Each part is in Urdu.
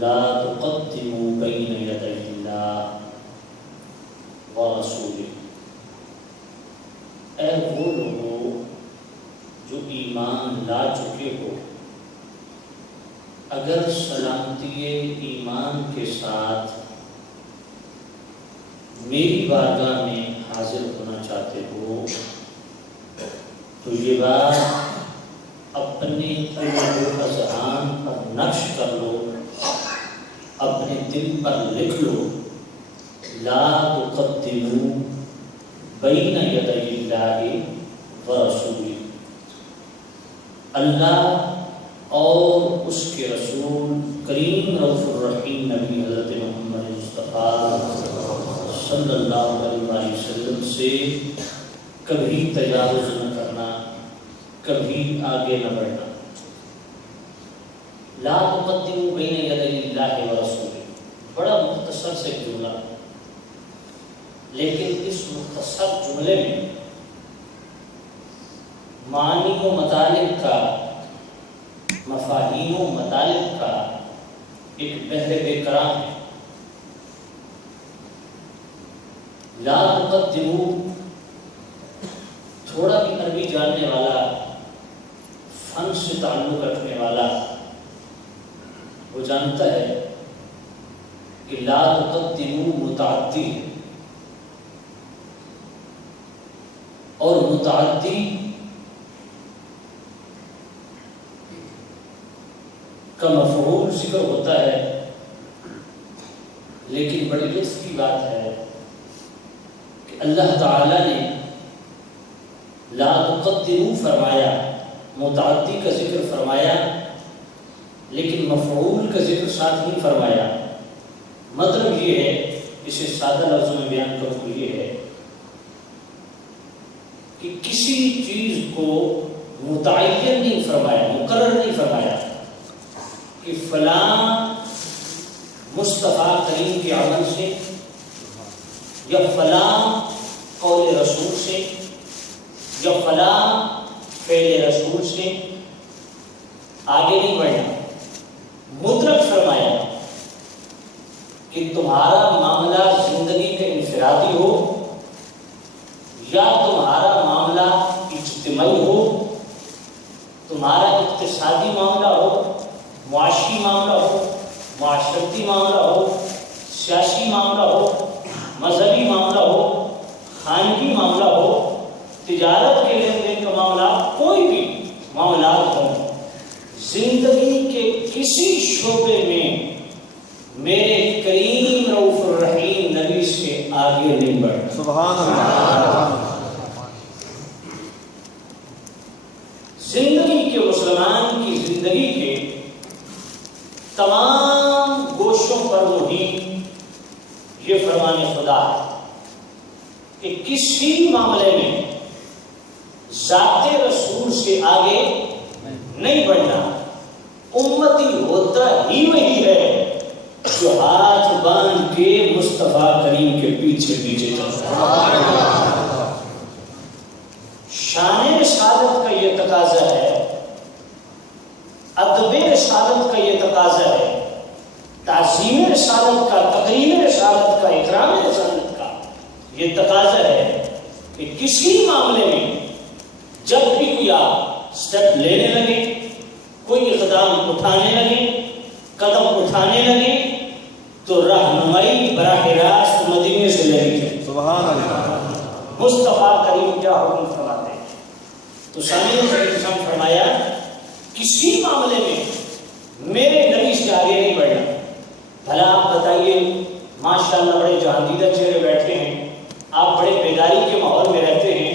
لا تقدموا بین یدی اللہ ورسولہ، اے وہ لوگوں جو ایمان لا چکے ہو، اگر سلامتی ایمان کے ساتھ میری بارگاہ میں حاضر ہونا چاہتے ہو تو یہ بات اپنے قلب و اذہان پر نقش کر لو، اپنے دل پر لکھ لو، لا تقدموا بین یدی اللہ ورسولہ، اللہ اور اس کے رسول کریم رؤوف الرحیم نبی حضرت محمد مصطفیٰ صلی اللہ علیہ وسلم سے کبھی تجاوز نہ کرنا، کبھی آگے نہ بڑھنا۔ لا تقدموا بین یدی اللہ ورسولہ، بڑا مختصر سے جملہ، لیکن اس مختصر جملے میں معانی و مطالب کا، مفاہیم و مطالب کا ایک بحر بے کرام ہے۔ لا تقدموا، تھوڑا بھی عربی جاننے والا، فن سے تعلق رکھنے والا وہ جانتا ہے کہ لا تقدموا متعدی ہے، اور متعدی کا مفعول ذکر ہوتا ہے، لیکن بڑی لطف کی بات ہے کہ اللہ تعالی نے لا تقدموا فرمایا، متعدی کا ذکر فرمایا، لیکن مفعول کا ذکر ساتھ نہیں فرمایا۔ مطلب یہ ہے، اسے سادہ لفظوں میں بیان کروں تو یہ ہے کہ کسی چیز کو متعین نہیں فرمایا، مقرر نہیں فرمایا کہ فلاں مصطفیٰ کریم کے عمل سے یا فلاں قول رسول سے یا فلاں فعل رسول سے آگے نہیں بڑھنا، مطلق فرمایا کہ تمہارا معاملہ زندگی میں انفرادی ہو یا تمہارا معاملہ اجتماعی ہو، تمہارا اقتصادی معاملہ ہو، معاشی معاملہ ہو، معاشرتی معاملہ ہو، سیاسی معاملہ ہو، مذہبی معاملہ ہو، خانگی معاملہ ہو، تجارت کے لین دین کا معاملہ، کوئی بھی معاملات ہوں، زندگی کے کسی شعبے میں میرے کریم رؤوف الرحیم نبی سے آگے نہیں بڑھنا۔ سبحان اللہ۔ زندگی کے، مسلمان کی زندگی کے تمام گوشوں پر محیط یہ فرمان خدا ہے کہ کسی معاملے میں ذات رسول سے آگے نہیں بڑھنا۔ امتی ہوتا ہی وہی ہے جو ہاتھ باندھ کے مصطفیٰ کریم کے پیچھے پیچھے چلتا ہے۔ شان رسالت کا یہ تقاضا ہے، ادب رسالت کا یہ تقاضا ہے، تعظیم رسالت کا، تقریم رسالت کا، اکرام رسالت کا یہ تقاضا ہے کہ کسی معاملے میں جب بھی کوئی آپ سٹیپ لینے لگے، کوئی اقدام اٹھانے لگے، قدم اٹھانے لگے، تو رہنمائی براہ راست مدینے سے لے لیجیے۔ سبحان اللہ۔ مصطفیٰ کریم کیا حکم فرماتے ہیں؟ تو سامعین نے فرمایا کسی معاملے میں میرے نبی سے آگے نہیں بڑھنا۔ بھلا آپ بتائیے، ماشاءاللہ بڑے جہاندیدہ چہرے بیٹھے ہیں، آپ بڑے بیداری کے ماحول میں رہتے ہیں،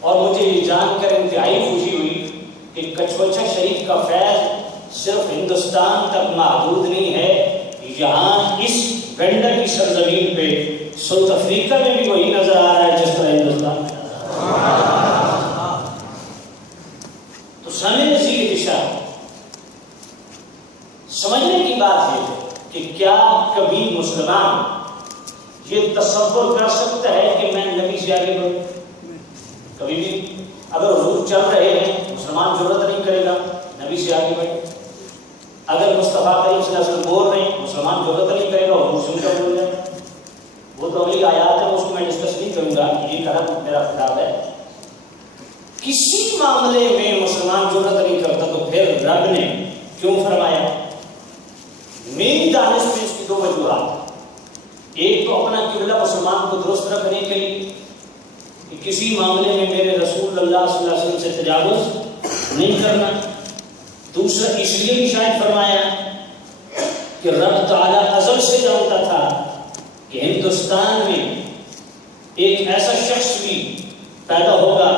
اور مجھے یہ جان کر انتہائی خوشی ہوئی کہ کچوچا شریف کا فیض صرف ہندوستان تک محدود نہیں ہے، یہاں اس بینڈر کی سرزمین پہ ساؤتھ افریقہ میں بھی وہی نظر آ رہا ہے جس طرح ہندوستان میں نظر آ رہا ہے۔ تو سامنے نزیل دشا سمجھنے کی بات ہے کہ کیا کبھی مسلمان یہ تصور کر سکتا ہے کہ میں نبی سے آگے بڑھوں؟ کبھی بھی اگر حضور چل رہے ہیں مسلمان ضرورت نہیں کرے گا نبی سے آگے بڑھے، اگر مصطفیٰ کریم صلی اللہ علیہ وسلم بول رہے ہیں مسلمان ضرورت نہیں کرے گا حضور سے اونچا بول جائے. وہ تو اگلی آیات ہے، اس کو میں ڈسکس نہیں کروں گا، یہ کلام میرا خطاب ہے. کسی معاملے میں مسلمان ضرورت نہیں کرتا تو پھر رب نے کیوں فرمایا؟ میری دانش میں اس کی دو وجوہات. ایک تو اپنا قبلہ مسلمان کو درست رکھنے کے لیے کہ کسی معاملے میں میرے رسول اللہ صلی اللہ علیہ وسلم سے تجاوز نہیں کرنا. دوسرا اس لیے بھی شاید فرمایا کہ رب تعالیٰ ازل سے جانتا تھا کہ ہندوستان میں ایک ایسا شخص بھی پیدا ہوگا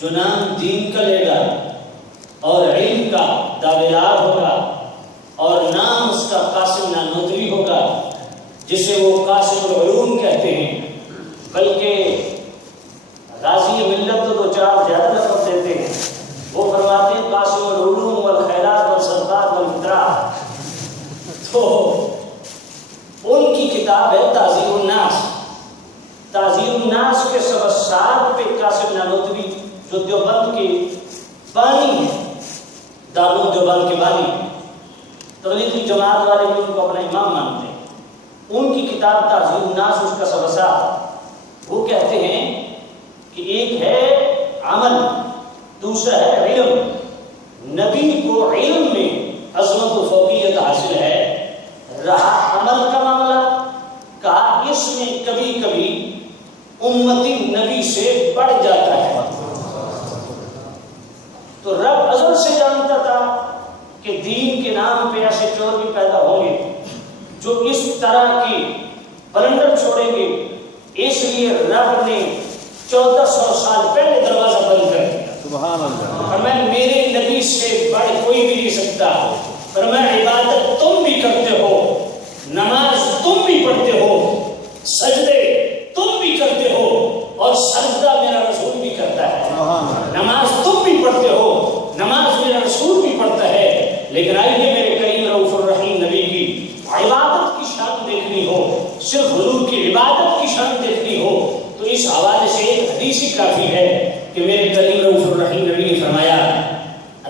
جو نام دین کا لے گا اور علم کا دعویدار ہوگا، اور نام اس کا قاسم نانوتوی ہوگا، جسے وہ قاسم العلوم کہتے ہیں. بلکہ غازی ملت تو دو چار زیادہ لقب دیتے ہیں. وہ فرماتے ہیں قاسم العلوم والخیرات والصدقات والفطرات. تو ان کی کتاب ہے تعذیر الناس. تعذیر الناس کے سبسات پہ قاسم نانوتوی جو دیوبند کے بانی ہیں، دارالعلوم دیوبند کے بانی ہیں، تبلیغی جماعت والے بھی ان کو اپنا امام مانتے ہیں، ان کی کتاب تعذیر الناس اس کا سبسات. وہ کہتے ہیں کہ ایک ہے عمل، دوسرا ہے علم. نبی کو علم میں عظمت و فوقیت حاصل ہے. رہا عمل کا معاملہ، کہا اس میں کبھی کبھی امتی نبی سے بڑھ جاتا ہے. تو رب ازل سے جانتا تھا کہ دین کے نام پہ ایسے چور بھی پیدا ہوں گے جو اس طرح کی بلندر چھوڑیں گے. اس لیے رب نے 1400 سال پہلے دروازہ بند کر دیا. سبحان اللہ. اور میں میرے نبی سے بڑھ کوئی بھی نہیں سکتا. اور میں عبادت تم بھی کرتے ہو، نماز تم بھی پڑھتے ہو، سجدے تم بھی کرتے ہو، اور سجدہ میرا رسول بھی کرتا ہے. نماز تم بھی پڑھتے ہو، نماز میرا رسول بھی پڑھتا ہے. لیکن آئیے میرے کریم رؤوف الرحیم نبی کی عبادت کی شان دیکھنی ہو، صرف حضور کی عبادت کی شان دیکھنی ہو تو اس حوالے سے ایک حدیث ہی کافی ہے کہ میرے کریم رؤوف الرحیم نبی نے فرمایا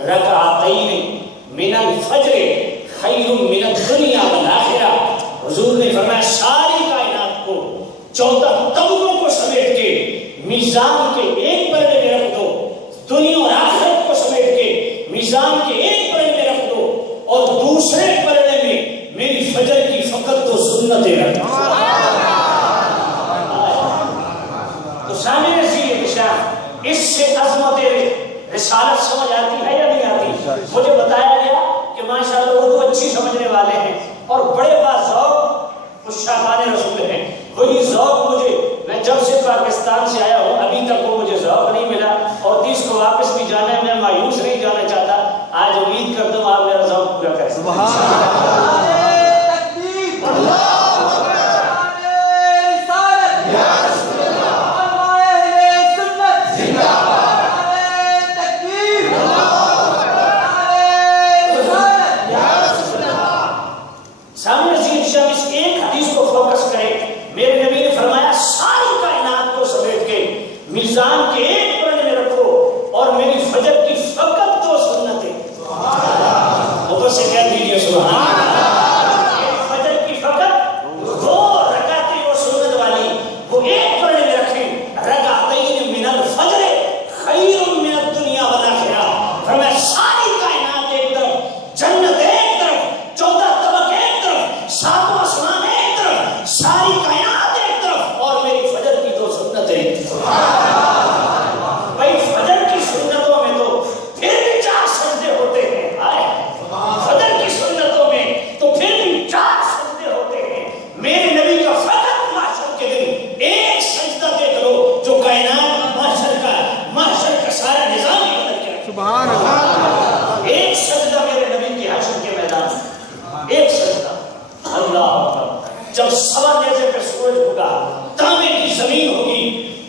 رکعتین من الفجر خیر من الدنیا والآخرہ. حضور نے فرمایا ساری کائنات کو 14 طبقوں کو سمیٹ کے میزان کے ایک پلڑے میں رکھ دو، دنیا اور آخرت کو سمیٹ کے میزان کے ایک پلڑے میں رکھ دو، اور دوسرے پلڑے میں میری فجر کی فقط تو سنتیں رکھ دو. تو سامنے رسیے نشان، اس سے عظمت رسالت سمجھ آتی ہے یا نہیں آتی؟ مجھے بتایا گیا کہ ماشاءاللہ اردو اچھی سمجھنے والے ہیں اور بڑے باذوق عشاقان رسول ہیں. وہی ذوق مجھے، میں جب سے پاکستان سے آیا ہوں ابھی تک وہ مجھے ذوق نہیں ملا، اور اس کو واپس بھی جانا ہے. میں مایوس نہیں جانا چاہتا. آج امید کرتا ہوں آپ میرا ذوق پورا کریں. سبحان اللہ. میزان کے ایک پلڑے میں رکھو اور میری فجر کی فقط 2 سنتیں. اوپر سے کہہ دیجیے سبحان اللہ. فجر کی فقط 2 رکعتیں اور سنت والی وہ ایک پلڑے میں رکھیں. رکعتین من الفجر خیر من الدنیا والآخرہ. فرمایا ساری کائنات ایک طرف، جنت ایک طرف، 14 طبق ایک طرف، 7واں آسمان ایک طرف، ساری کائنات ایک طرف، اور میری فجر کی 2 سنتیں. ایک سجدہ میرے نبی کی حشر کے میدان، ایک سجدہ. اللہ جب سوا نیزے پہ سورج ہوگا، تانبے کی زمین ہوگی،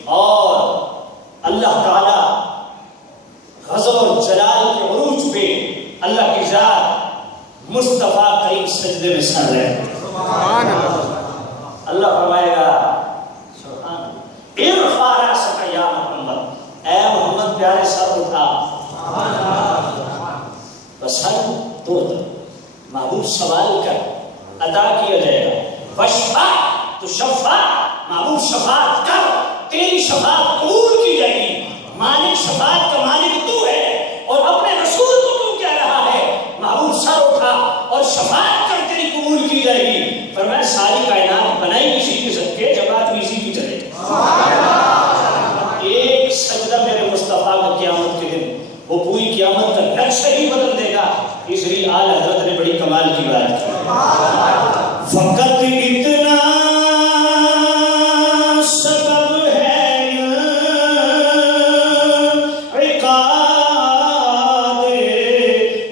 اور اللہ تعالی غضب اور جلال کے عروج پہ اللہ کی ذات مصطفیٰ کریم سجدے میں سر رہے. سبحان اللہ. اللہ فرمائے گا ارفع رأسک یا محمد، اے محمد پیارے سر اٹھا. بس ہر دو محبوب سوال کر عطا کیا جائے گا. وشفا تو شفا معبود شفاعت کر, تیری شفاعت قبول کی جائے گی. مالک شفاعت کا مالک تو ہے اور اپنے رسول کو تو کہہ رہا ہے معبود سر اٹھا اور شفاعت کر تیری قبول کی جائے گی. فرمایا ساری کائنات بنائی کسی کی صدقے, جماعت بھی اسی کی چلے. ایک سجدہ میرے مصطفیٰ کا قیامت کے دن وہ پوری قیامت کا نقشہ ہی بدل دے گا. اس لیے اعلیٰ حضرت نے بڑی کمال کی بات کی. فقط اتنا سبب ہے عقاد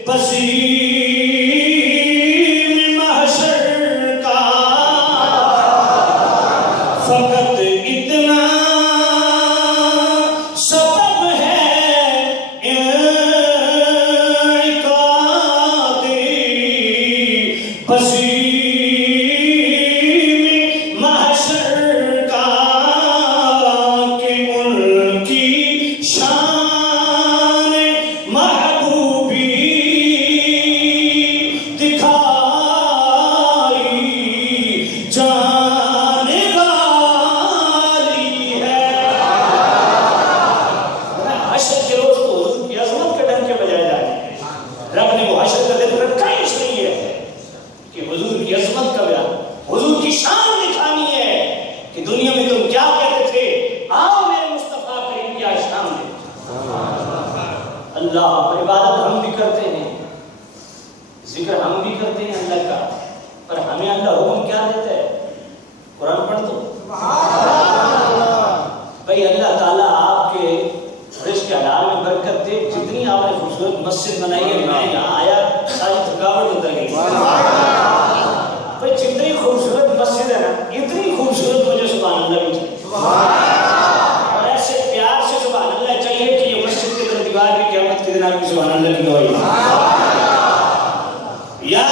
پذیر محشر کا. فقط اتنا سبب ہے عقاد پذیر مسجد بنائی ہے. میں یہاں آیا ساری تھکاوٹ اتر گئی. بھائی جتنی خوبصورت مسجد ہے نا اتنی خوبصورت مجھے سبحان اللہ بھی چاہیے. اور ایسے پیار سے سبحان اللہ چاہیے کہ یہ مسجد کے در دیوار بھی قیامت کے دن آپ کی سبحان اللہ کی گواہی. یا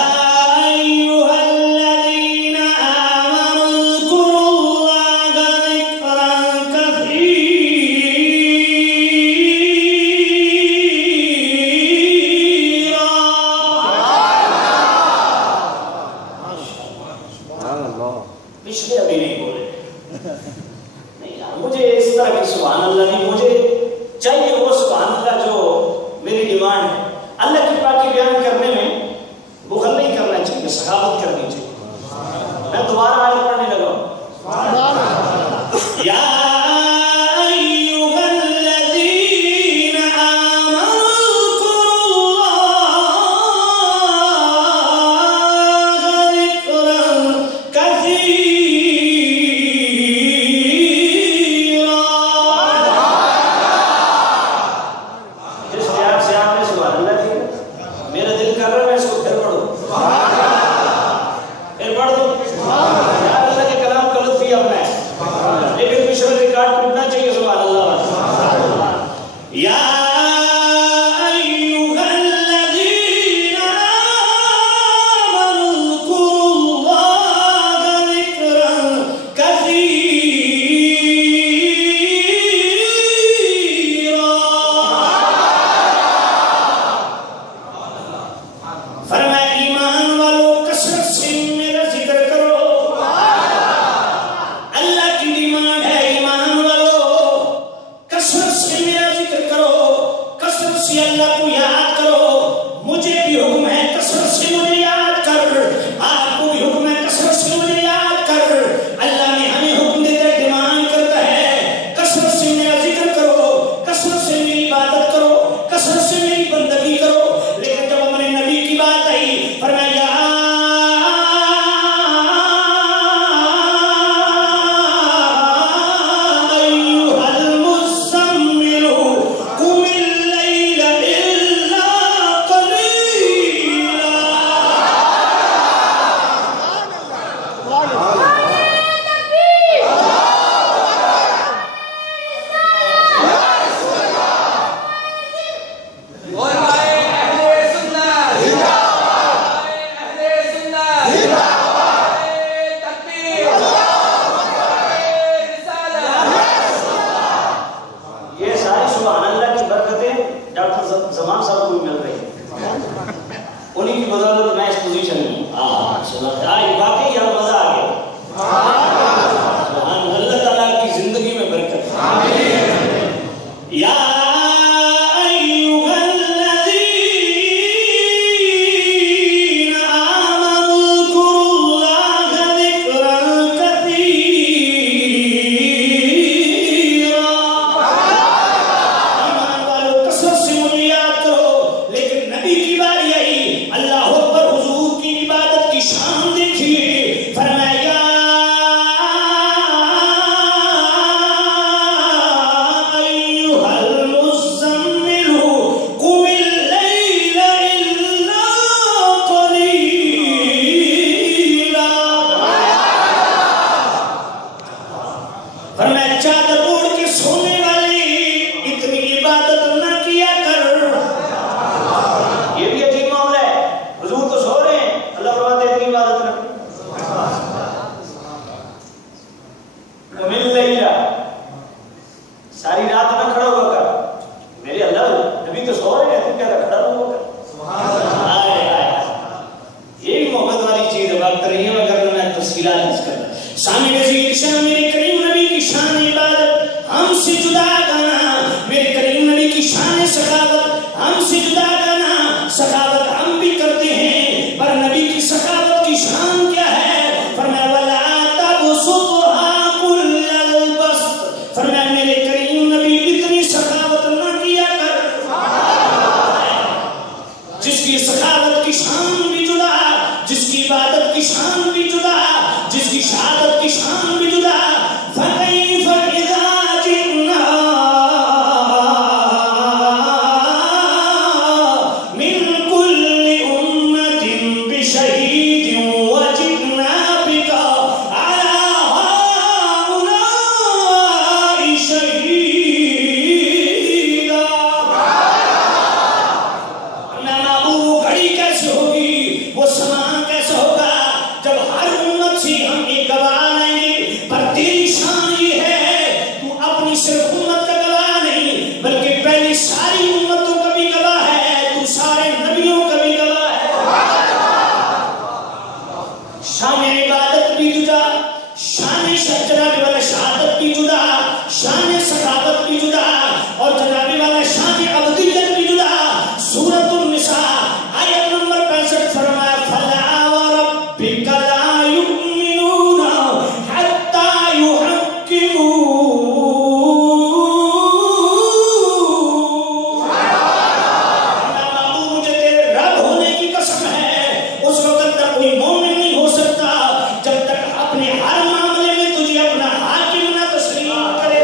زمان صاحب کو بھی مل رہی ہے. انہی کی بدولت میں اس پوزیشن میں ہوں. واقعی یار مزہ آ گیا. سبحان اللہ تعالیٰ کی زندگی میں برکت. یا ساری رات میں کھڑا ہوا کر میرے اللہ نبی تو سو رہے ہیں تو کیا کھڑا ہوا کر. یہ بھی محبت والی چیز ہے. بات نہیں ہے مگر میں تفصیلات اس کرتا. شان عظیم شان میرے کریم نبی کی شان عبادت ہم سے جدا کرنا. میرے کریم نبی کی شان سخاوت ہم سے جدا کرنا. سخاوت ہم بھی کرتے ہیں پر نبی کی سخاوت کی شان کیا ہے؟ فرمایا ولا تبسطها كل البسط. فرمایا میرے کریم نبی اتنی سخاوت نہ کیا کر. جس کی سخاوت کی شان بھی جدا, جس کی عبادت کی شان بھی جدا, جس کی شہادت کی شان بھی جدا. فَكَيْفَ إِذَا جِئْنَا مِنْ كُلِّ أُمَّةٍ بِشَهِيدٍ وَجِئْنَا بِكَ عَلَى هَؤُلَاءِ شَهِيدًا. وہ گھڑی کیسے ہوگی, وہ زمان کیسے ہوگا جب ہر امت سے ہم ایک گواہ لیں گے. پر تیری شان یہ ہے تو اپنی صرف امت کا گواہ نہیں بلکہ پہلی ساری امتوں کا بھی گواہ ہے, تو سارے نبیوں کا بھی گواہ ہے. شان عبادت بھی جدا, شان جناب والا شہادت بھی جدا, شان سخاوت بھی جدا اور جناب والا شان عبدیت بھی جدا. سورۃ النساء آیت نمبر 65 فرمایا فلا وربک لا یؤمنون حتی یحکمون. مجھے تیرے رب ہونے کی قسم ہے اس وقت تک کوئی مومن نہیں ہو سکتا جب تک اپنے ہر معاملے میں تجھے اپنا حاکم نہ تسلیم کرے.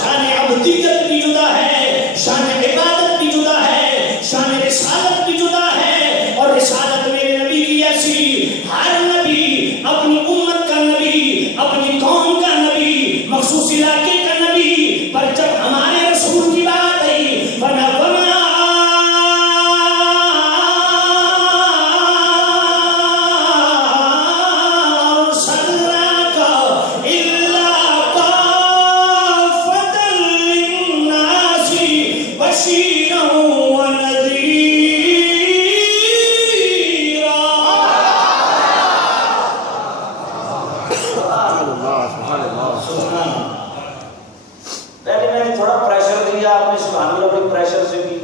شان عبدیت بھی جدا ہے, شان عبادت بھی جدا ہے, شان رسالت بھی جدا ہے. اور رسالت میرے نبی کی ایسی, ہر نبی اپنی امت کا نبی, اپنی قوم کا نبی, مخصوص علاقے کا نبی. پر جب ہمارے رسول کی بات آئی وَمَا أَرْسَلْنَاكَ إِلَّا كَافَّةً لِلنَّاسِ بَشِيرًا وَنَذِيرًا. پہلے میں نے تھوڑا پریشر دیا, آپ نے سبحان اللہ بڑی پریشر سے بھی.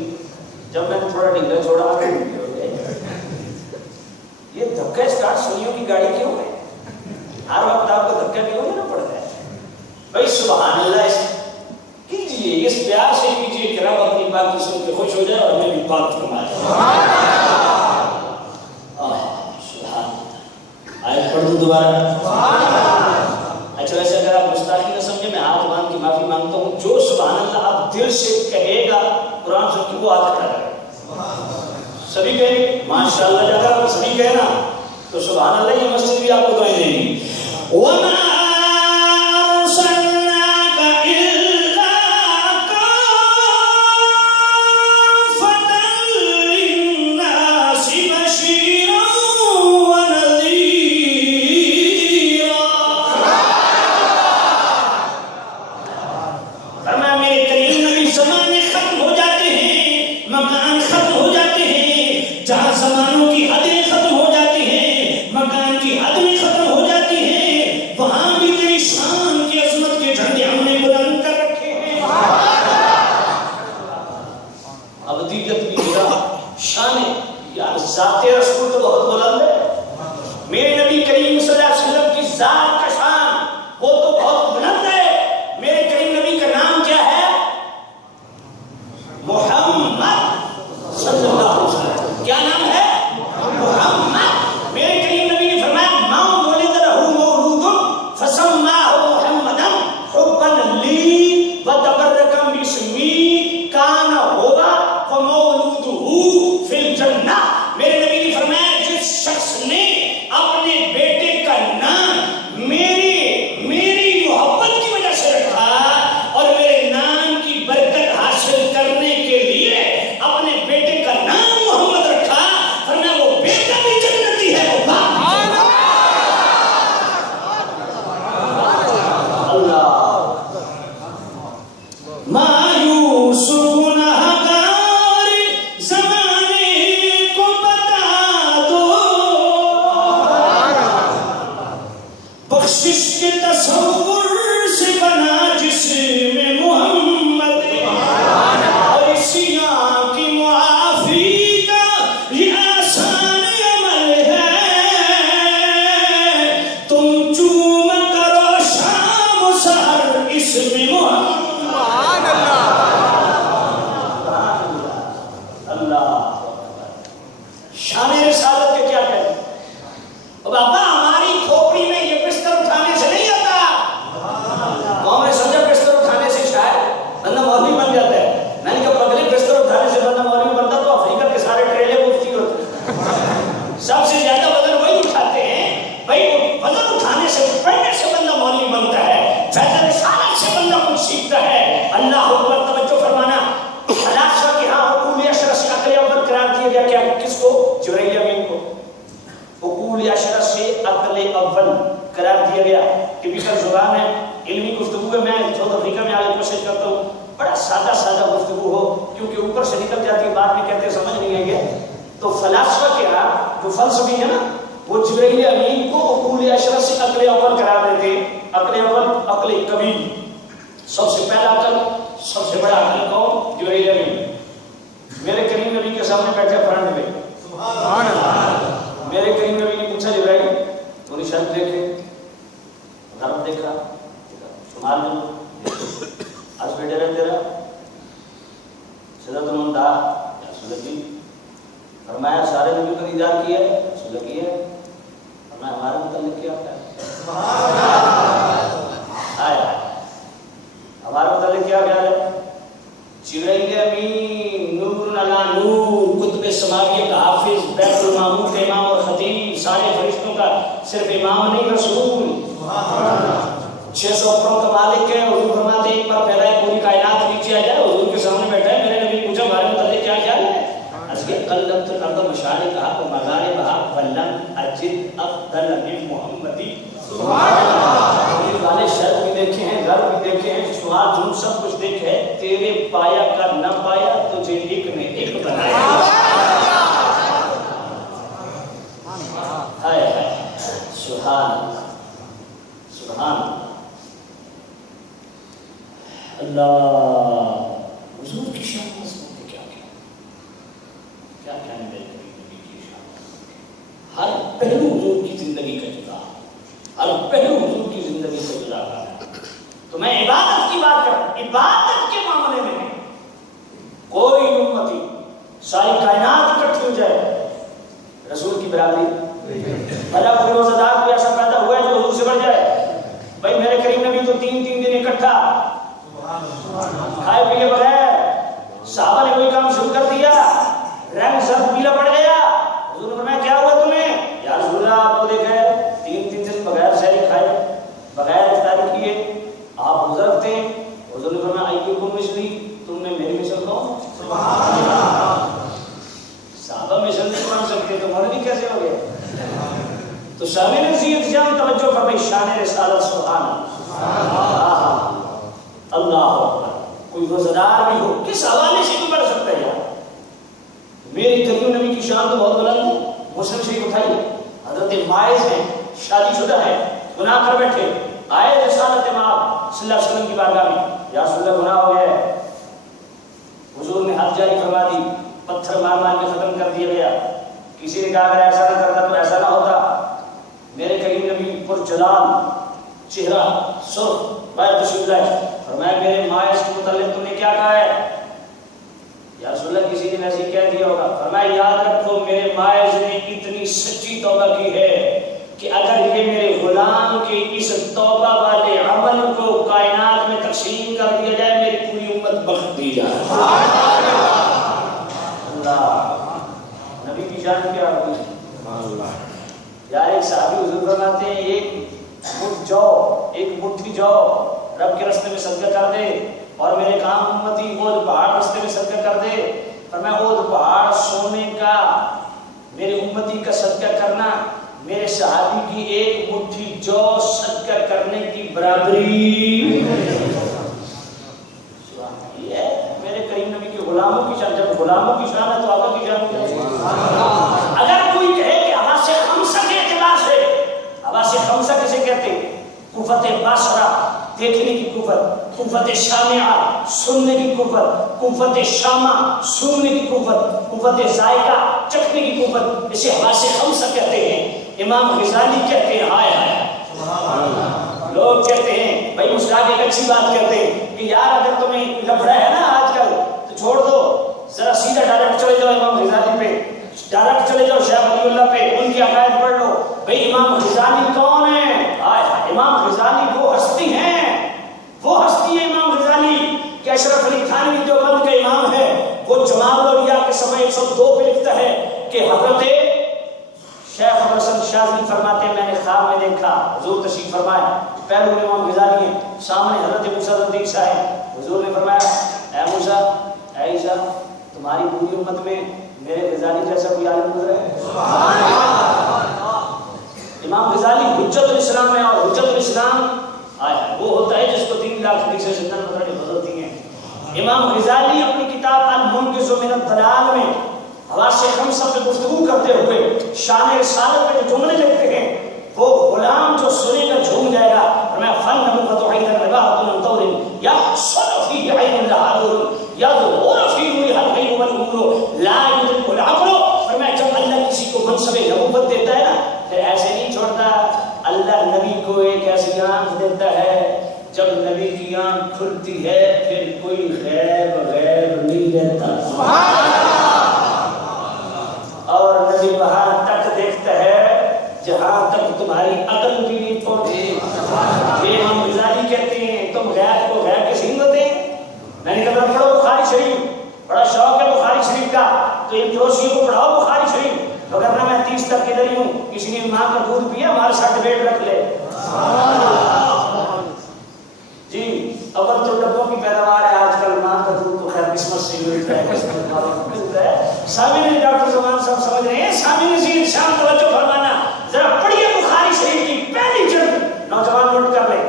جب میں نے تھوڑا ڈھیلا چھوڑا یہ دھکا اسٹارٹ سنیوں کی گاڑی کیوں ہے؟ ہر وقت آپ کو دھکا کیوں دینا پڑتا ہے بھائی؟ سبحان اللہ کیجئے, اس پیار سے کیجئے کہ رب اپنی بات کی سن کے خوش ہو جائے اور میں بھی بات فرمائے. سبحان اللہ. آیت پڑھ دوں دوبارہ. اچھا ویسے اگر آپ گستاخی نہ سمجھے میں ہاتھ باندھ کے معافی مانگتا ہوں. جو سبحان اللہ آپ دل سے کہے گا قرآن سن کے وہ ہاتھ کھڑا کرے. سبھی کہیں ماشاءاللہ. اگر آپ سبھی کہیں نا تو سبحان اللہ یہ مسجد بھی آپ کو دعائیں دیں گی. وَمَا أَرْسَلْنَاكَ إِلَّا كَافَّةً لِلنَّاسِ بَشِيرًا وَنَذِيرًا. فرمایا میرے کریم نبی زمانے ختم ہو جاتے ہیں, مکان ختم ہو جاتے ہیں, جہاں زمانوں کی حدیں ختم ابدیت بھی میرا شان ہے. یار ذات رسول تو بہت بلند ہے. میرے نبی کریم صلی اللہ علیہ وسلم کی ذات کا شان وہ تو بہت بلند ہے. میرے کریم نبی کا نام کیا ہے؟ محمد صلی اللہ علیہ وسلم. کیا نام ہے؟ محمد. میرے کریم نبی نے فرمایا ماں ولد لہ مولود فسماہ محمدا حبا لی وتبرکا باسمی کان ہوا فمولودہ فی الجنہ. میرے نبی نے فرمایا جس شخص نے اپنے بیٹے کا نام میری محبت کی وجہ سے رکھا اور میرے نام کی برکت حاصل کرنے کے لیے اپنے بیٹے کا نام محمد رکھا، فرمایا وہ بیٹا بھی جنتی ہے. وہ باپ اللہ مایوس گنہگار زمانے کو بتا دو، بخشش کے تصور سے بنا جس میں محمد، اور اسی آنکھ کی معافی کا یہ آسان عمل ہے. تم چوم کرو شام و سحر اس میں محمد. اللہ شان رسالت کے کیا کہیں؟ بابا ہماری کھوپڑی میں یہ بستر اٹھانے سے نہیں آتا. قوم نے سمجھا بستر اٹھانے سے شاید بندہ مولوی بن جاتا ہے. میں نے کہا پگلی بستر اٹھانے سے بندہ مولوی بنتا تو افریقہ کے سارے ٹریلے مفتی ہوتے. سب سے زیادہ وزن وہی اٹھاتے ہیں. بھائی وزن اٹھانے سے پڑھنے سے بندہ مولوی بنتا ہے، فیض رسالت سے بندہ کچھ سیکھتا ہے. اللہ اکبر. توجہ فرمانا. خلاصہ کہ ہاں حکوم اشرف سے عقل اول قرار دیا گیا. کیا کس کو؟ جبرائیل امین کو. حقول اشرف سے عقل اول قرار دیا گیا. ٹپیکل زبان ہے، علمی گفتگو ہے. میں ساؤتھ افریقہ میں آگے کوشش کرتا ہوں بڑا سادہ سادہ گفتگو ہو، کیونکہ اوپر سے نکل جاتی ہے بعد میں کہتے ہیں سمجھ نہیں آئے گا. تو فلاسفہ کے ہاں جو فلسفی ہے نا وہ جبرائیل امین کو حقول اشرف سے عقل اول قرار دیتے. عقل اول عقل کبیر، سب سے پہلا عقل، سب سے بڑا عقل کون؟ جبرائیل امین. میرے کریم نبی کے سامنے بیٹھے فرنٹ میں. سبحان اللہ. میرے کریم نبی نے پوچھا جبرائیل تو نشان دیکھے، ضرب دیکھا، شمال میں آج بیٹے رہے تیرا صدرت المنتہا یا صدر جی. فرمایا سارے نبی کو دیدار کیا ہے؟ صدر کی ہے. فرمایا ہمارے متعلق کیا ہے؟ ہمارے متعلق کیا خیال ہے؟ جبرائیل امین نور علی نور، کتب سماویہ کا حافظ، بیت المعمور کا امام اور خطیب، سارے فرشتوں کا صرف امام نہیں رسول. 600 اپروں کا مالک ہے. حضور فرماتے ہیں ایک بار پھیلائے پوری کائنات نیچے آ جائے. حضور کے سامنے بیٹھا ہے. میرے نبی پوچھا ہمارے متعلق کیا خیال ہے؟ اس کے قلب تو الارض مشارقها ومغاربها فلم اجد افضل من محمدی. سبحان اللہ. والے شرق بھی دیکھے ہیں، غرب بھی دیکھے ہیں، شمال جنوب سب کچھ دیکھے ہیں. تیرے پایا کا نہ پایا تجھے ایک نے ایک بنایا. ہائے ہائے سبحان اللہ سبحان اللہ. حضور کی شان مضبوط ہے. کیا کہنے میرے کریم نبی کی شان. ہر پہلو حضور کی زندگی کا جدا، ہر پہلو حضور کی زندگی سے جدا ہے. تو میں عبادت کی بات کر، عبادت کے معاملے میں کوئی امتی ساری کائنات اکٹھی ہو جائے رسول کی برابری. بھلا کوئی روزہ دار کوئی ایسا پیدا ہوا ہے جو حضور سے بڑھ جائے؟ بھائی میرے کریم نبی تو 3 دن اکٹھا کھائے پیے بغیر. صحابہ نے کوئی کام شروع کر دیا، رنگ سب پیلا پڑ گیا. حضور نے فرمایا کیا ہوا تمہیں؟ یا رسول اللہ آپ کو دیکھا ہے 3 دن بغیر سحری کھائے، بغیر افطاری کیے آپ روزہ رکھتے ہیں. حضور نے فرمایا ایکم مثلی، تم میں میری مثل کون؟ سبحان اللہ. صحابہ مثل نہیں بن سکتے تو مولوی کیسے ہو گئے؟ تو شامل نصیحت جان توجہ فرمائی شان رسالت. سبحان اللہ. اللہ اکبر. کوئی روزدار بھی ہو کس حوالے سے بھی بڑھ سکتا ہے یار. میری کریم نبی کی شان تو بہت بلند ہے. مسلم شریف اٹھائیے، حضرت ماعز ہیں، شادی شدہ ہیں، گناہ کر بیٹھے، آئے رسالت امام صلی اللہ علیہ وسلم کی بارگاہ میں. یا رسول اللہ گناہ ہو گیا ہے. حضور نے حد جاری فرما دی، پتھر مار مار کے ختم کر دیا گیا۔ کسی نے کہا اگر ایسا نہ کرتا تو ایسا نہ ہوتا۔ میرے کریم نبی پرجلال چہرہ سرخ باہر تشریف لائے، فرمایا میرے مائز کے متعلق تم نے کیا کہا ہے؟ یا رسول اللہ کسی نے ایسے کہہ دیا ہوگا۔ فرمایا یاد رکھو میرے مائز نے اتنی سچی توبہ کی ہے کہ اگر یہ میرے غلام کے اس توبہ والے عمل کو کائنات میں تقسیم کر دیا جائے میری پوری امت بخت دی جائے۔ اللہ نبی کی شان کیا ہوگی؟ یار ایک صحابی حضور فرماتے ہیں ایک مٹھی جو رب کے راستے میں صدقہ کر دے اور میرے کام امتی اود پہاڑ راستے میں صدقہ کر دے، فرمایا اود پہاڑ سونے کا میرے امتی کا صدقہ کرنا میرے صحابی کی ایک مٹھی جو صدقہ کرنے کی برابری۔ یہ ہے میرے کریم نبی کے غلاموں کی شان۔ جب غلاموں کی شان ہے تو آقا کی شان کیا ہے؟ اگر کوئی کہے کہ حواس خمسہ کے اجلاس ہے، حواس خمسہ کسے کہتے ہیں؟ قوت بصرہ دیکھنے کی قوت، قوت سامعہ سننے کی قوت، قوت شامہ سونگنے کی قوت، قوت ذائقہ چکھنے کی قوت، اسے حواس خمسہ کہتے ہیں۔ امام غزالی کہتے ہیں ہائے ہائے، لوگ کہتے ہیں بھائی مشتاق ایک اچھی بات کہتے ہیں کہ یار اگر تمہیں لفڑا ہے نا آج کل تو چھوڑ دو، ذرا سیدھا ڈائریکٹ چلے جاؤ امام غزالی پہ، ڈائریکٹ چلے جاؤ شیخ ولی اللہ پہ، ان کی عقائد پڑھ لو۔ بھائی امام غزالی کون ہے؟ امام غزالی وہ ہستی ہیں، وہ ہستی ہے امام غزالی کہ اشرف علی تھانوی دیوبند کا امام ہے، وہ جمال الاولیاء کے صفحہ 102 پہ لکھتا ہے کہ حضرت شیخ حسن شاذلی فرماتے ہیں میں نے خواب میں دیکھا، حضور تشریف فرمایا، پہلو میں امام غزالی ہیں، سامنے حضرت موسیٰ حضرت عیسیٰ ہے، حضور نے فرمایا اے موسیٰ اے عیسیٰ تمہاری پوری امت میں میرے غزالی جیسا کوئی عالم گزرا ہے؟ امام غزالی حجت الاسلام ہے، اور حجت الاسلام وہ ہوتا ہے جس کو 3 لاکھ حدیثیں زندہ مطلب بدلتی ہیں۔ امام غزالی اپنی کتاب المنقذ من الضلال میں حواس خمسہ پہ گفتگو کرتے ہوئے شان رسالت پہ جو جملے لکھتے ہیں وہ غلام جو سنے گا جھوم جائے گا۔ فرمایا فن نبوت عید الرباۃ من طور یا صرفی عین العالور یا ظہور فی نور الغیب والامور لا یدرک العقل۔ فرمایا جب اللہ کسی کو منصب نبوت دیتا ہے نا پھر ایسے نہیں چھوڑتا، اللہ نبی کو ایک ایسی آنکھ دیتا ہے جب نبی کی آنکھ کھلتی ہے پھر کوئی غیب نہیں رہتا، اور نبی وہاں تک دیکھتا ہے جہاں تک تمہاری عقل بھی نہیں پہنچی۔ یہ امام غزالی کہتے ہیں تم غیب کو غیب کے سین ہوتے ہیں۔ میں نے کہا پڑھو بخاری شریف، بڑا شوق ہے بخاری شریف کا تو ان پڑوسیوں کو پڑھاؤ بخاری شریف، وگرنہ میں 30 تک ادھر ہی ہوں، کسی نے ماں کا دودھ پیا ہمارے ساتھ ڈبیٹ رکھ لے۔ جی اول تو ڈبوں کی پیداوار ہے آج کل، ماں کا دودھ تو خیر قسمت سے ملتا ہے، قسمت والوں کو ملتا ہے۔ سامعین ڈاکٹر زمان صاحب سمجھ رہے ہیں، سامعین زین شام توجہ فرمانا، ذرا پڑھیے بخاری شریف کی پہلی جلد، نوجوان نوٹ کر لیں،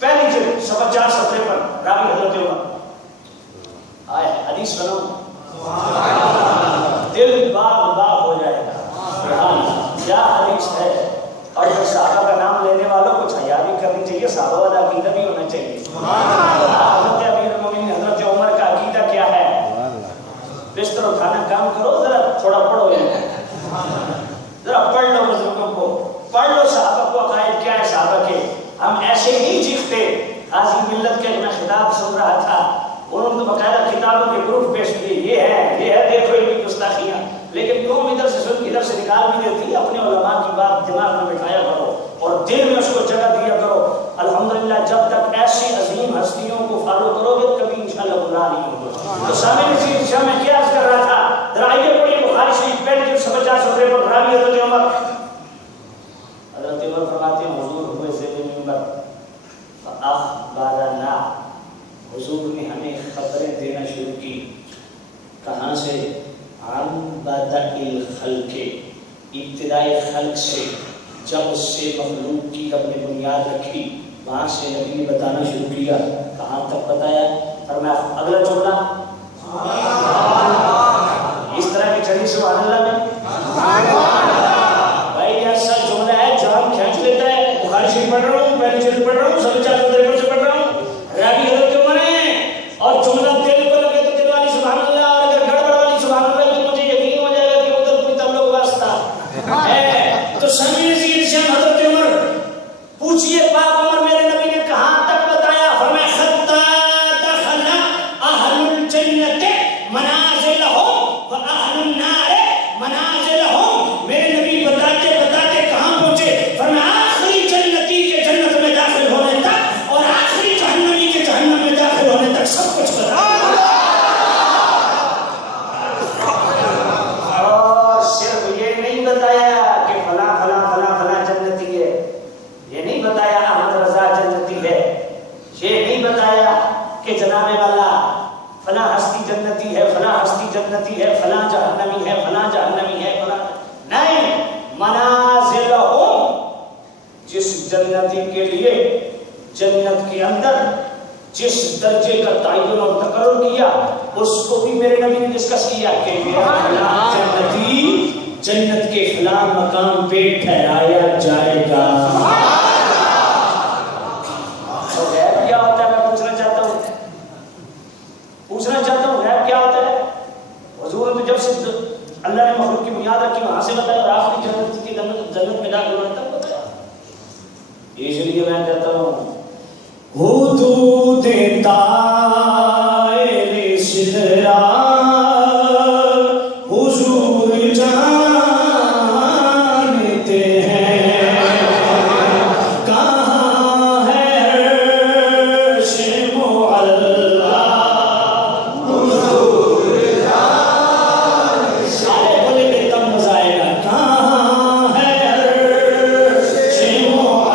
پہلی جلد صفحہ 453 راوی حضرت عمر، آئے حدیث سنو دل باغ باغ ہو جائے گا، کیا حدیث ہے۔ اور جو صحابہ کا نام لینے والوں کو حیا بھی کرنی چاہیے، صحابہ والا عقیدہ بھی ہونا چاہیے۔ حضرت امیر المومنین حضرت عمر کا عقیدہ کیا ہے؟ بستر اٹھانا کام کرو، ذرا تھوڑا پڑھو، ذرا پڑھ لو بزرگوں کو، پڑھ لو صحابہ کو عقائد کیا ہے صحابہ کے۔ ہم ایسے ہی چیختے، حاضی ملت کے میں خطاب سن رہا تھا، انہوں نے باقاعدہ کتابوں کے پروف پیش کیے، یہ ہے دیکھو ان کی گستاخیاں، لیکن قوم ادھر سے سن ادھر سے نکال بھی دیتی ہے۔ اپنے علماء کی بات دماغ میں بٹھایا کرو اور دل میں اس کو جگہ دیا کرو۔ الحمدللہ جب تک ایسی عظیم ہستیوں کو فالو کرو گے کبھی انشاءاللہ گمراہ نہیں ہوگا۔ تو سامنے چیز شاہ میں کیا عرض کر رہا تھا، ذرا آئیے پڑھیے بخاری شریف پہلے جلد صفحہ 453 راوی حضرت عمر۔ حضرت عمر فرماتے ہیں حضور ہوئے زیر منبر فاخبرنا، حضور نے ہمیں خبریں دینا شروع کی، کہاں سے؟ عن بدء الخلق، ابتدائے خلق سے، جب اس سے مخلوق کی رب نے بنیاد رکھی وہاں سے نبی نے بتانا شروع کیا۔ کہاں تک بتایا؟ فرمایا اگلا جملہ اس طرح کی چڑھی سبحان اللہ میں بھائی ایسا جملہ ہے جان کھینچ لیتا ہے۔ بخاری شریف پڑھ رہا ہوں، پہلی جلد پڑھ رہا ہوں، سب 453 سے پڑھ رہا ہوں، راوی حضرت عمر ہیں، اور جملہ دل کو لگے تو دل والی سبحان اللہ جہنمی ہے، فلاں جہنمی ہے، فلاں نہیں، منازلہم، جس جنتی کے لیے جنت کے اندر جس درجے کا تعین اور تقرر کیا اس کو بھی میرے نبی نے ڈسکس کیا کہ میرا جنتی جنت کے فلاں مقام پہ ٹھہرایا جائے گا۔ اور غیب کیا ہوتا ہے میں پوچھنا چاہتا ہوں غیب کیا ہوتا ہے؟ حضور نے جب سے اللہ نے مخلوق کی بنیاد رکھی وہاں سے بتایا اور آخری جنت میں داخل ہونے تک بتایا۔ اس لیے میں کہتا ہوں حدود طائر سدرا حضور جانتے ہیں، کہاں ہے عرش معلا حضور جانتے، سارے بولے کہ تب مزہ آئے گا، کہاں ہے عرش معلا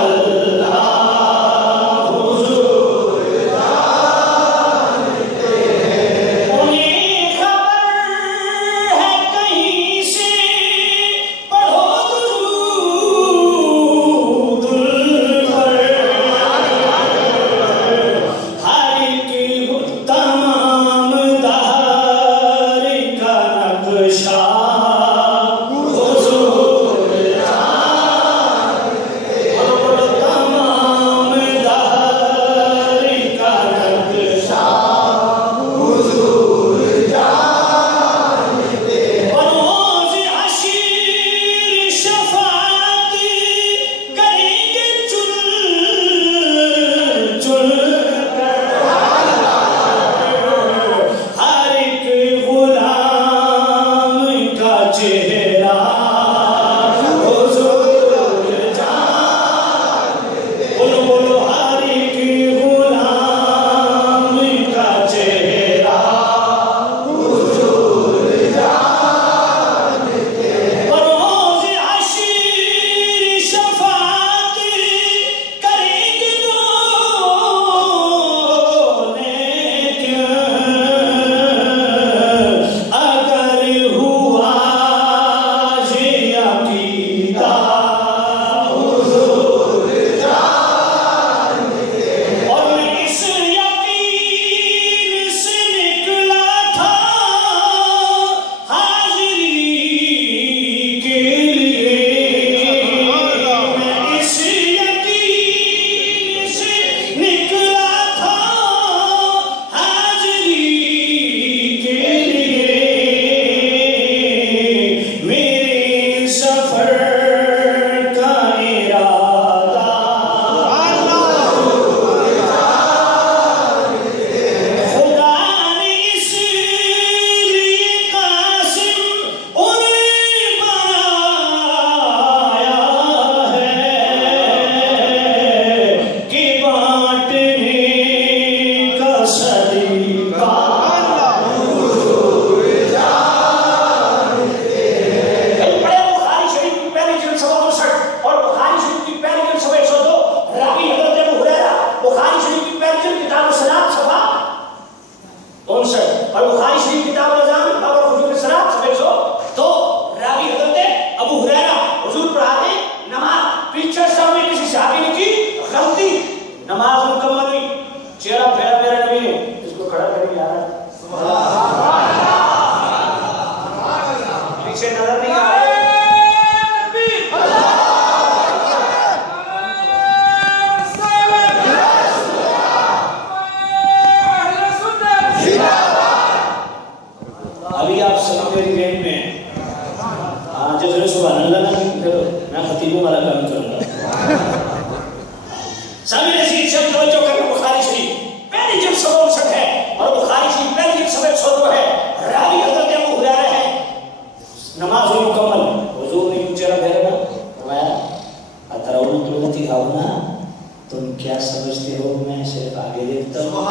تم کیا سمجھتے ہو میں صرف آگے دیکھتا ہوں؟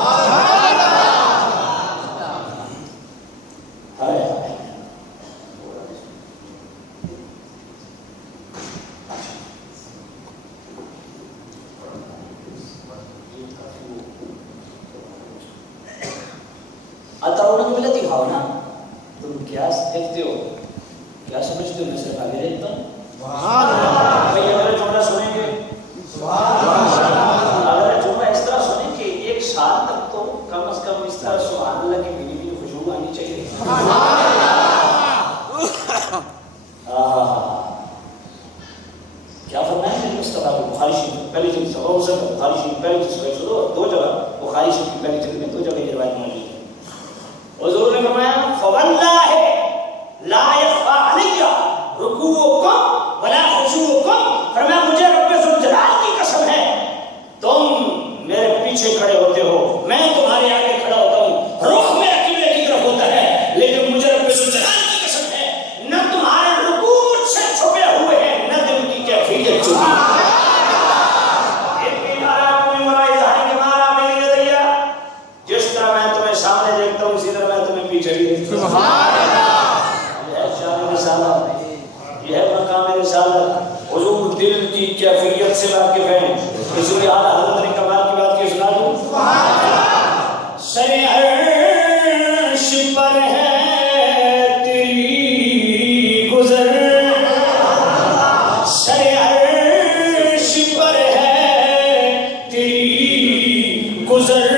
کیا سمجھتے ہو؟ میں صرف آگے دیکھتا ہوں. سبحان بھئی اگر جملہ سنیں گے، اگر جملہ اس طرح سنیں کہ ایک سال تک تو کم از کم اس طرح سبحان اللہ کی میری بھی خوشبو آنی چاہیے. کیا فرمایا میرے مصطفیٰ کو؟ بخاری شریف پہلی جلد سے اور اسے بخاری شریف پہلی جلد سے دو جگہ، بخاری شریف کی پہلی جلد میں 2 جگہ یہ روایت موجود ہے. حضور نے فرمایا فواللہ لا یخفی علی رکوعکم ولا خشوعکم، فرمایا مجھے رب ذوالجلال کی قسم ہے تم میرے پیچھے کھڑے ہوتے ہو، میں تمہارے آگے کھڑا ہوتا ہوں، رخ میرا قبلے کی طرف ہوتا ہے، لیکن مجھے رب ذوالجلال کی قسم ہے نہ تمہارے رکوع مجھ سے چھپے ہوئے ہیں نہ دل کی کیفیت چھپی. جس طرح میں تمہیں سامنے دیکھتا ہوں اسی طرح میں تمہیں پیچھے بھی دیکھتا ہوں. یہ ہے شان رسالت، یہ ہے مقام رسالت. حضور دل کی کیفیت سے واقف ہیں، اس لیے اعلیٰ حضرت نے کمال کی بات کی. سنا دوں سر عرش پر ہے تیری گزر، سر عرش پر ہے تیری گزر،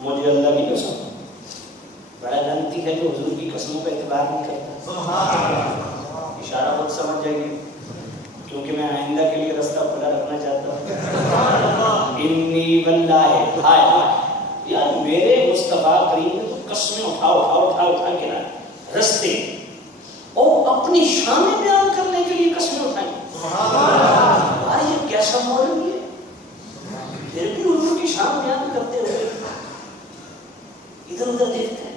مجھے اللہ کی قسم بڑا لعنتی ہے جو حضور کی قسموں پہ اعتبار نہیں کرتا. اشارہ خود سمجھ جائے گی کیونکہ میں آئندہ کے لیے رستہ کھلا رکھنا چاہتا ہوں. انی واللہ ہائے یار میرے مصطفیٰ کریم نے تو قسمیں اٹھا کے نا رستے اور اپنی شان بیان کرنے کے لیے قسمیں اٹھائیں. یہ کیسا مولوی ہے پھر بھی حضور کی شان بیان کرتے ہوئے ادھر ادھر دیکھتے ہیں.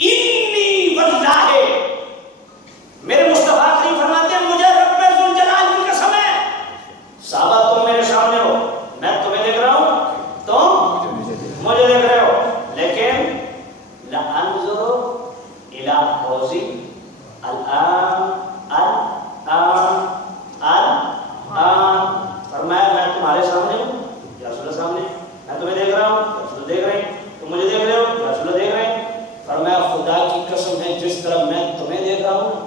انی واللہ میرے مصطفیٰ کریم فرماتے ہیں مجھے رب ذوالجلال کی قسم ہے صحابہ تم میرے سامنے ہو میں تمہیں دیکھ رہا ہوں تم مجھے دیکھ رہے ہو لیکن لانظر الی حوضی الان فرمایا میں تمہارے سامنے ہوں یا رسول اللہ سامنے میں تمہیں دیکھ رہا ہوں یا رسول اللہ دیکھ رہے ہیں تم مجھے دیکھ رہے ہو یا رسول اللہ دیکھ رہے ہیں. فرمایا خدا کی قسم ہے جس طرح میں تمہیں دیکھ رہا ہوں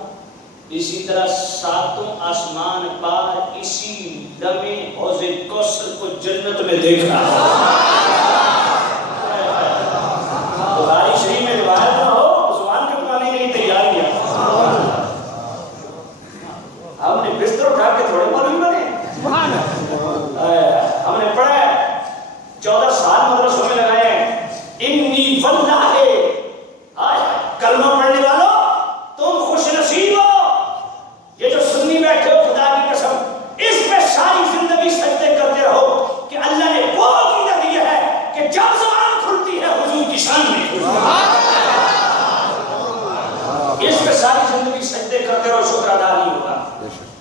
اسی طرح ساتوں آسمان پار اسی لمحے حوض کوثر کو جنت میں دیکھ رہا ہوں. بخاری شریف میں روایت نہ ہو زبان کے بتانے کے لیے تیار کیا. ہم نے بستر اٹھا کے تھوڑے معلوم بنے ہم نے پڑھا ہے 14 سال مدرسوں میں لگائے ہیں. انی واللہ کلمہ پڑھنے والوں تم خوش نصیب ہو. یہ جو سنی بیٹھے ہو خدا کی قسم اس پہ ساری زندگی سجدے کرتے رہو کہ اللہ نے وہ عقیدہ دیا ہے کہ جب زبان کھلتی ہے حضور کی شان میں اس پہ ساری زندگی سجدے کرتے رہو. شکر ادا نہیں ہوگا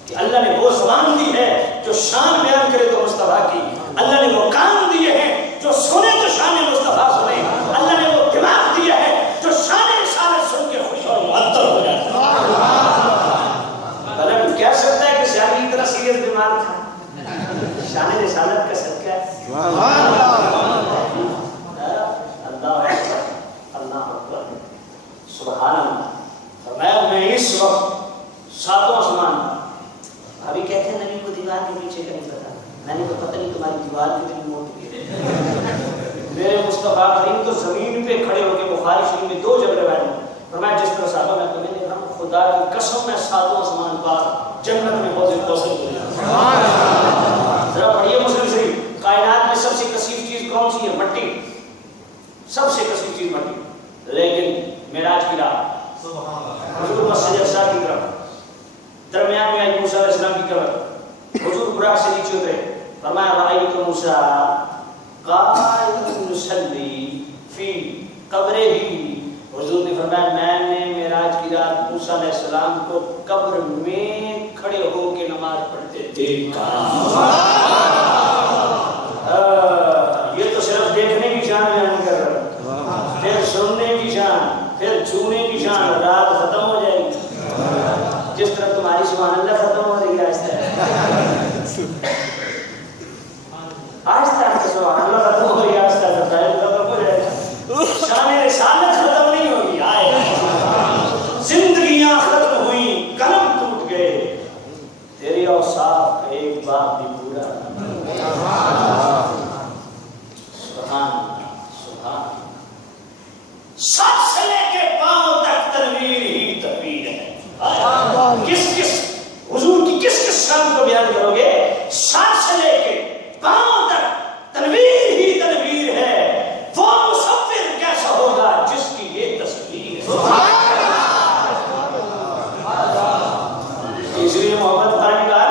کہ اللہ نے وہ زبان دی ہے جو شان بیان کرے تو مصطفیٰ کی. اللہ نے وہ کان دیے ہیں جو سنے تو شان مصطفیٰ سنے. اللہ نے وہ دماغ دیا ہے جو شان رسالت سن کے خوش اور معطر ہو جاتا ہے. بلکہ کہہ سکتا ہے کہ سیاحی کی طرح سیریس بیمار تھا شان رسالت کا صدقہ ہے. اللہ اکبر سبحان اللہ. فرمایا میں اس وقت ساتوں آسمان ابھی کہتے ہیں نبی کو دیوار کے پیچھے کا نہیں پتا. میں نے کہا پتہ نہیں تمہاری دیوار کتنی موٹی ہے. میرے مصطفیٰ کریم تو زمین پہ کھڑے ہو کے بخاری شریف میں 2 جگہ روایت ہے. فرمایا جس طرح صحابہ میں تمہیں دیکھ رہا ہوں خدا کی قسم میں ساتوں آسمان پار جنت میں حوض کوثر کو سبحان اللہ. ذرا پڑھیے مسلم شریف. کائنات میں سب سے کثیف چیز کون سی ہے؟ مٹی. سب سے کثیف چیز مٹی. لیکن معراج کی رات حضور مسجد اقصی کی طرف درمیان میں موسیٰ علیہ السلام کی قبر حضور براق سے نیچے اترے. فرمایا رأیت موسیٰ قائم یصلی فی قبرہ. حضور نے فرمایا میں نے معراج کی رات موسیٰ علیہ السلام کو قبر میں کھڑے ہو کے نماز پڑھتے دیکھا. یہ تو صرف دیکھنے کی شان بیان کر رہا پھر سننے کی شان پھر چھونے کی شان. رات ختم ہو جائے گی جس طرح تمہاری سبحان اللہ ختم ہو رہی ہے آہستہ آہستہ سبحان اللہ ختم ہو رہی ہے آہستہ ختم ہو جائے گا. شان رسالت ختم نہیں ہوگی. آئے زندگیاں ختم ہوئی قلم ٹوٹ گئے تیری اوصاف کا ایک بات بھی پورا. سبحان سبحان. سب سے لے کے پاؤں تک تنویر ہی تنویر ہے. کس حضور کی کس شان کو بیان کرو گے؟ سر سے لے کے پاؤں تک تنویر ہی تنویر ہے. وہ مصور کیسا ہوگا جس کی یہ تصویر ہے. اس لیے محمد خان کا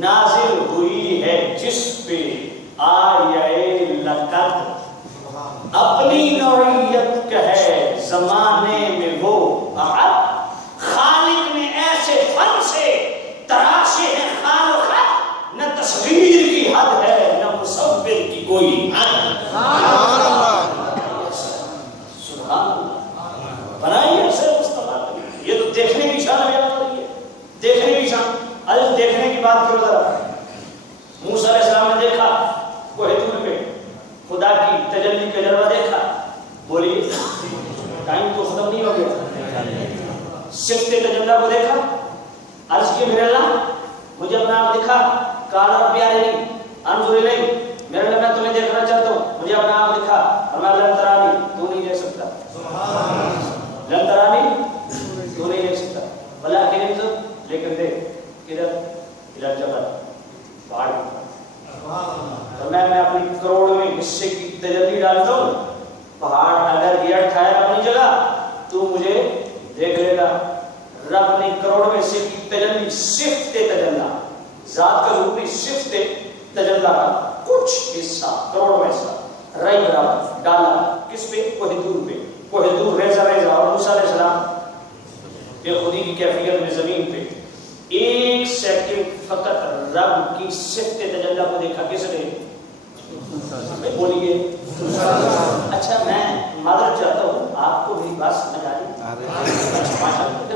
نازل ہوئی ہے جس پہ آیے لقد اپنی نوعیت کہے زمانے میں وہ احد. خالق نے ایسے فن سے تراشے ہیں خال و خط نہ تصویر کی حد ہے نہ مصور کی کوئی حد. سبحان اللہ. بنائی ایسے مصطفیٰ. یہ تو دیکھنے کی شان بیان ہو رہی ہے. دیکھنے کی شان. اب دیکھنے کی بات کرو ذرا. موسیٰ علیہ السلام نے دیکھا کوہ طور پہ خدا کی تجلی کا جلوہ دیکھا. بولیے ٹائم تو ختم نہیں ہو گیا. صفت تجلی کو دیکھا. عرض کیا میرے اللہ مجھے اپنا آپ دکھا. کالا پیارے نہیں انظر نہیں میرے اللہ میں تمہیں دیکھنا چاہتا ہوں. مجھے اپنا آپ لکھا اور میں لن ترانی تو نہیں دیکھ سکتا، لن ترانی تو نہیں دیکھ سکتا، ولیکن انظر لیکن دیکھ کدھر الى جبل پہاڑ تو میں اپنی کروڑویں حصے کی تجلی ڈالتا ہوں، پہاڑ اگر یہ ٹھہر اپنی جگہ تو مجھے دیکھ لے گا۔ رب نے کروڑویں حصے کی تجلی صفت تجلی ذات کا ظہور نہیں، صفت تجلی کا کچھ حصہ کروڑویں حصہ رئی برابر ڈالا کس پہ؟ کوہ دور پہ، کوہ دور ریزہ ریزہ، اور موسیٰ علیہ السلام بے خودی کی کیفیت میں زمین پہ 1 سیکنڈ فقط رب کی صفت تجلی کو دیکھا کس نے؟ بولیے۔ اچھا میں معذرت چاہتا ہوں، آپ کو میری بات سمجھ آ رہی؟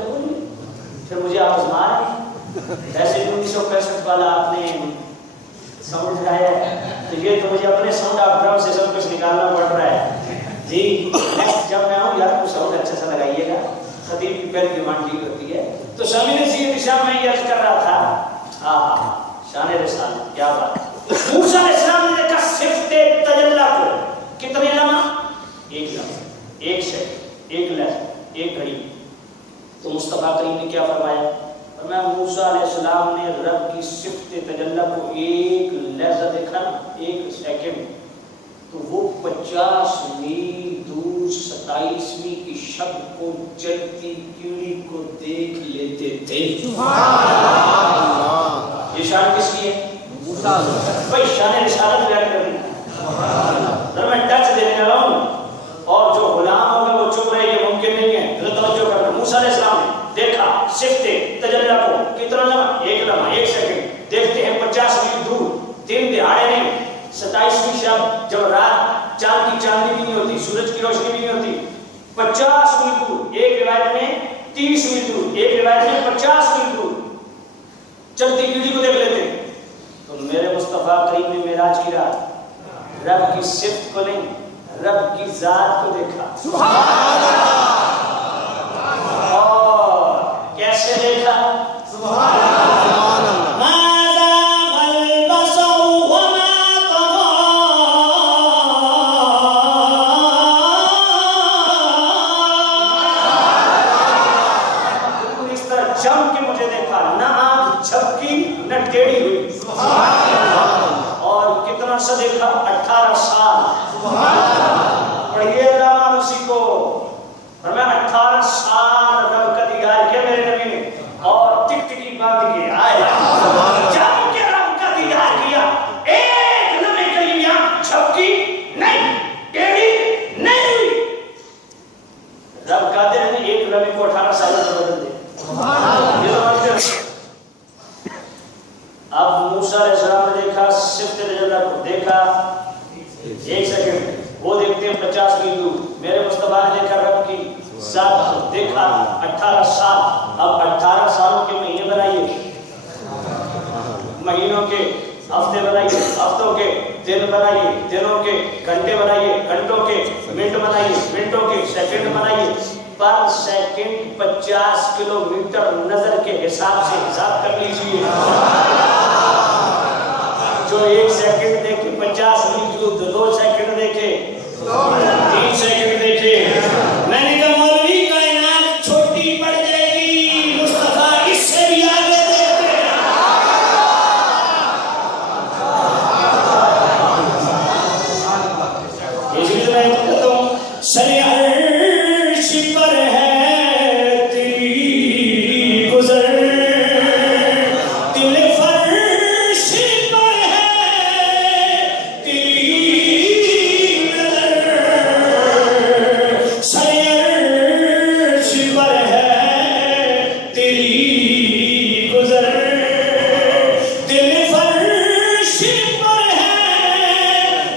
بولیے پھر مجھے آپ آزما رہے ہیں ایسے 1965 والا آپ نے ساؤنڈ لگایا ہے تو یہ تو مجھے اپنے ساؤنڈ آف ڈرم سے سب کچھ نکالنا پڑ رہا ہے جی۔ جب میں آؤں یار کو ساؤنڈ اچھا سا لگائیے گا، خطیب کی پہلی ڈیمانڈ ٹھیک ہوتی ہے۔ تو سامنے سی دشا میں یہ عرض کر رہا تھا، شان رسالت کیا بات۔ موسیٰ علیہ السلام نے دیکھا صفت تجلی کو کتنے لمحہ؟ 1 لمحہ، 1 سیکنڈ، 1 لحظہ، 1 گھڑی۔ تو مصطفیٰ کریم نے کیا فرمایا؟ فرمایا موسیٰ علیہ السلام نے رب کی صفت تجلی کو 1 لحظہ دیکھا نا، 1 سیکنڈ، تو وہ 50 میل دور 27ویں کی شب کو جلتی کیڑی کو دیکھ لیتے تھے۔ یہ شان کس کی ہے؟ بھائی شان رسالت بیان کرنی ہے، میں ٹچ دینے والا ہوں اور جو غلام ہوگا وہ چپ رہے یہ ممکن نہیں ہے۔ توجہ کرنا، موسیٰ علیہ السلام نے دیکھا صفت تجلی کو کتنا لمحہ؟ 1 لمحہ، 1 سیکنڈ۔ دیکھتے ہیں 50 میل دور، 3 دہاڑے نہیں، 27ویں شب جب رات چاند کی چاندنی بھی نہیں ہوتی، سورج کی روشنی بھی نہیں ہوتی، 50 میل دور، ایک روایت میں 30 میل دور، ایک روایت میں 50 میل دور چلتی کیڑی کو دیکھ لیتے۔ تو میرے مصطفیٰ کریم نے معراج کی رات رب کی صفت کو نہیں، رب کی ذات کو دیکھا۔ سبحان اللہ! اور کیسے دیکھا؟ سبحان اللہ! ماذا البصر وما طغى، اس طرح جم کے مجھے دیکھا، نہ آنکھ جھپکی نہ ٹیڑھی ہوئی۔ سبحان اللہ! اور کتنا سا دیکھا؟ 18 سال۔ سبحان اللہ! پڑھیے علامہ اسی کو، اور میں 18 سال رب کا دیدار کیا میرے نبی نے، اور ٹک ٹکی باندھ کے آئے جب کہ رب کا دیدار کیا، ایک لمحے کے لیے یہاں جھپکی نہیں، ٹیڑھی نہیں ہوئی۔ رب قادر ہے ایک لمحے کو 18 سال میں بدل دے۔ اب موسیٰ علیہ السلام نے دیکھا صفت تجلی کو، دیکھا 1 سیکنڈ، وہ دیکھتے ہیں 50 میل دور۔ میرے مصطفیٰ نے دیکھا رب کی ذات کو، دیکھا 18 سال۔ اب 18 سالوں کے مہینے بنائیے، مہینوں کے ہفتے بنائیے، ہفتوں کے دن بنائیے، دنوں کے گھنٹے بنائیے، گھنٹوں کے منٹ بنائیے، منٹوں کے سیکنڈ بنائیے۔ پر سیکنڈ 50 کلومیٹر نظر کے حساب سے حساب کر لیجیے۔ جو 1 سیکنڈ دیکھے 50 میل دور، 2 سیکنڈ دیکھے 3 سیکنڈ دیکھے۔ میں نے کہا مولوی کائنات چھوٹی پڑ جائے گی، مصطفیٰ اس سے بھی آگے دیکھتے ہیں۔ اس لیے میں کہتا ہوں سر عرش پر ہے تیری گزر، دل فرش پر ہے تیری نظر، سر عرش پر ہے تیری گزر، دل فرش پر ہے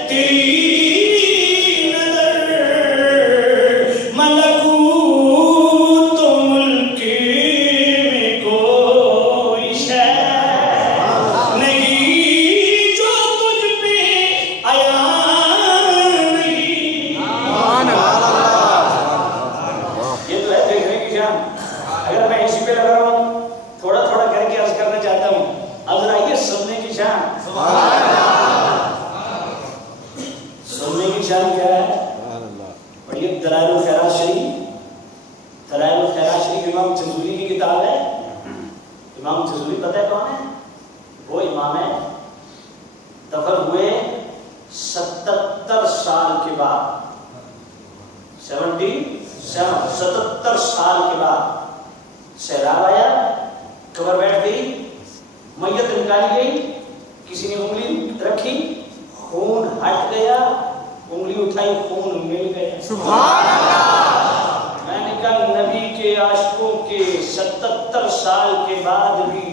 تیری نظر، کی شان کیا ہے؟ پڑھیے دلائل الخیرات شریف. دلائل الخیرات شریف امام جزوری کی کتاب ہے. امام جزوری پتہ ہے کون ہے؟ وہ امام ہے دفن ہوئے 77 سال کے بعد. 77 سال کے بعد سیلاب آیا, قبر بیٹھ گئی, میت نکالی گئی, کسی نے انگلی رکھی, خون ہٹ گیا, انگلی اٹھائی, خون مل گیا. سبحان اللہ. میں نے کہا نبی کے عاشقوں کے 77 سال کے بعد بھی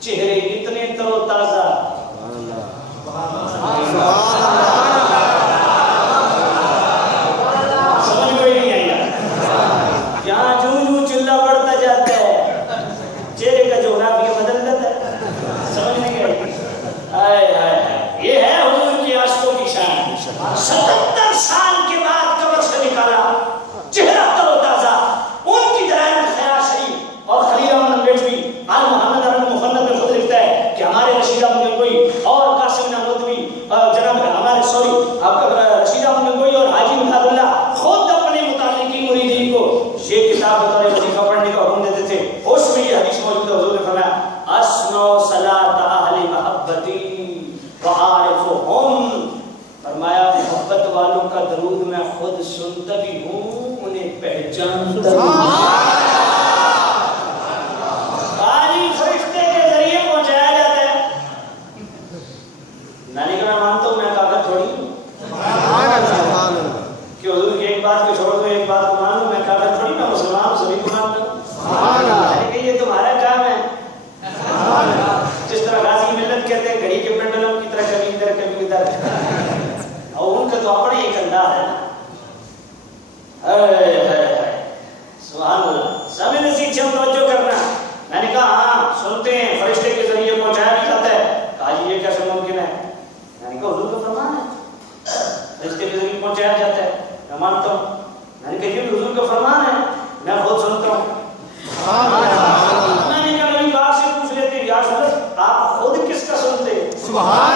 چہرے اتنے تر و تازہ. سمجھ کوئی نہیں آئی یہاں جو چلا پڑتا جاتا ہے چہرے کا جغرافیہ بدل جاتا ہے. سمجھ نہیں آئی. یہ ہے حضور کی عاشقوں کی شان. 77 سال کے بعد قبر سے نکالا, چہرہ تر و تازہ. ان کی دلائل الخیرات شریف اور خلیل احمد ننگیٹوی آل محمد ارن مفند میں خود لکھتا ہے کہ ہمارے رشید احمد گنگوئی اور قاسم نانوتوی جناب ہمارے رشید احمد گنگوئی اور حاجی مداد اللہ خود اپنے متعلقین مریدین کو یہ کتاب بطور وظیفہ پڑھنے کا حکم دیتے تھے. اس میں یہ حدیث موجود ہے. حضور نے فرمایا اسمعوا صلاۃ اہل محبتی وعارفہم. فرمایا محبت والوں کا درود میں خود سنتا بھی ہوں, انہیں پہچانتا بھی ہوں. خالی فرشتے کے ذریعے پہنچایا جاتا ہے. نانی کا میں مانتا ہوں, میں کافر تھوڑی ہوں کہ حضور کی ایک بات کو چھوڑ دو ایک بات کو مان لو. میں کافر تھوڑی, میں مسلمان ہوں, سبھی کو مان لوں. میں نے کہا یہ تمہارا کام ہے. جس طرح غازی ملت کہتے ہیں گھڑی کے پنڈلوں کی طرح کبھی ادھر کبھی ادھر, اور ان کا تو اپنا ایک انداز ہے نا. سبحان اللہ. سب نصیب سے توجہ کرنا. میں نے کہا ہاں سنتے ہیں, فرشتے کے ذریعے پہنچایا بھی جاتا ہے. کہا جی یہ کیسے ممکن ہے؟ میں نے کہا حضور کا فرمان ہے فرشتے کے ذریعے پہنچایا جاتا ہے, میں مانتا ہوں. میں نے کہا یہ حضور کا فرمان ہے, میں خود سنتا ہوں. میں نے کہا نبی پاک سے پوچھ لیتے یا رسول اللہ آپ خود کس کا سنتے؟ سبحان